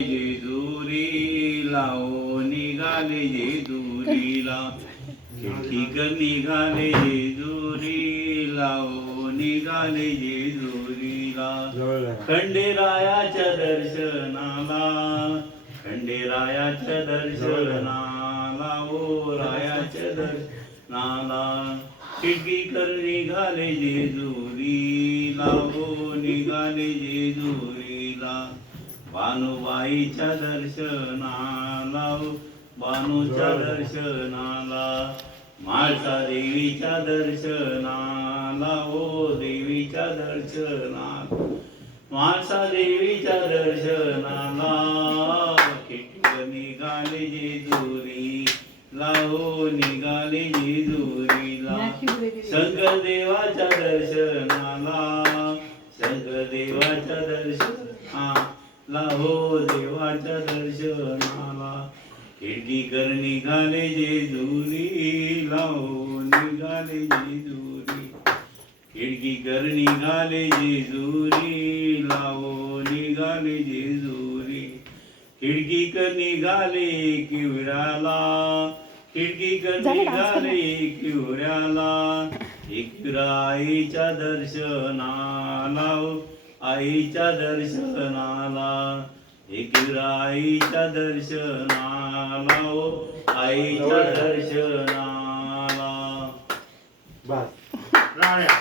जेजुरीला ओ निघाले जेजुरीला खिडकीकर निघाले जेजुरीला ओ निघाले जेजुरीला खंडेरायाच्या दर्शनाला खंडेरायाच्या दर्शनाला ओ रायाच्या दर्शनाला खिडकीकर निघाले जेजुरीला ओ निघाले जेजुरीला भानुबाईच्या दर्शनाला भानूच्या दर्शनाला म्हाळसा देवीच्या दर्शनाला ओ देवीच्या दर्शनाला म्हाळसा देवीच्या दर्शनाला खिडकीकर निघाले जेजुरीला ओ निघाले जेजुरीला शंकर देवाच्या दर्शनाला शंकर देवाच्या दर्शनाला हो देवाच्या दर्शनाला खिडकीकर निघाले जेजुरीला हो निघाले जेजुरी खिडकीकर निघाले जेजुरीला हो निघाले जेजुरी खिडकीकर निघाले किवऱ्याला खिडकीकर निघाले किवऱ्याला आईच्या दर्शनाला आईच्या दर्शनाला आईच्या दर्शनाला ओ आईच्या दर्शनाला बस राण्या